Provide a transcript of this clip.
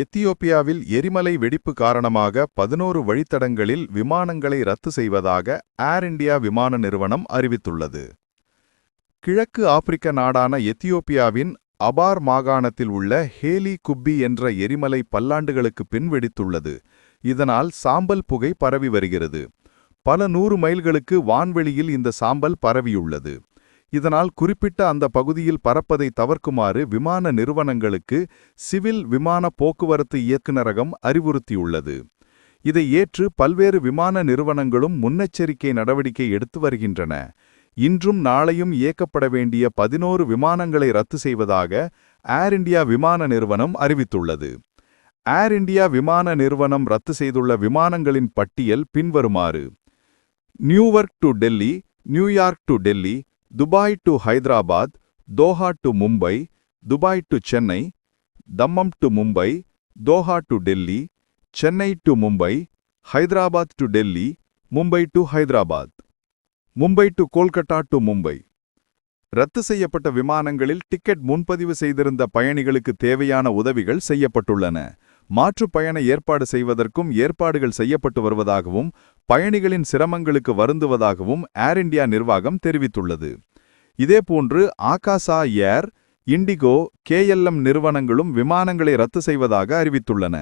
எத்தியோப்பியாவில் எரிமலை வெடிப்பு காரணமாக 11 வழித்தடங்களில் விமானங்களை ரத்து செய்வதாக ஏர் இண்டியா விமான நிறுவனம் அறிவித்துள்ளது. கிழக்கு ஆப்பிரிக்க நாடான எத்தியோப்பியாவின் அபார் மாகாணத்தில் உள்ள ஹேலி குப்பி என்ற எரிமலை பல்லாண்டுகளுக்கு பின் வெடித்துள்ளது. இதனால் சாம்பல் புகை பரவி வருகிறது. பல 100 மைல்களுக்கு வான்வெளியில் இந்த சாம்பல் பரவியுள்ளது. இதனால் குறிப்பிட்ட அந்த பகுதியில் பறப்பதை தவிர்க்குமாறு விமான நிறுவனங்களுக்கு சிவில் விமான போக்குவரத்து இயக்குநரகம் அறிவுறுத்தியுள்ளது. இதை ஏற்று பல்வேறு விமான நிறுவனங்களும் முன்னெச்சரிக்கை நடவடிக்கை எடுத்து வருகின்றன. இன்றும் நாளையும் இயக்கப்பட வேண்டிய 11 விமானங்களை ரத்து செய்வதாக ஏர் இண்டியா விமான நிறுவனம் அறிவித்துள்ளது. ஏர் இண்டியா விமான நிறுவனம் ரத்து செய்துள்ள விமானங்களின் பட்டியல் பின்வருமாறு: Newark to Delhi, New York to Delhi, Dubai to Hyderabad, Doha to Mumbai, Dubai to Chennai, Dammam to Mumbai, Doha to Delhi, Chennai to Mumbai, Hyderabad to Delhi, Mumbai to Hyderabad, Mumbai to Kolkata to Mumbai. ரத்து செய்யப்பட்ட விமானங்களில் டிக்கெட் முன்பதிவு செய்திருந்த பயணிகளுக்கு தேவையான உதவிகள் செய்யப்பட்டுள்ளன. மாற்றுப் பயண ஏற்பாடு செய்வதற்கும் ஏற்பாடுகள் செய்யப்பட்டு வருவதாகவும் பயணிகளின் சிரமங்களுக்கு வருந்துவதாகவும் ஏர் இண்டியா நிர்வாகம் தெரிவித்துள்ளது. இதேபோன்று ஆகாசா ஏர், இண்டிகோ, KLM நிறுவனங்களும் விமானங்களை ரத்து செய்வதாக அறிவித்துள்ளன.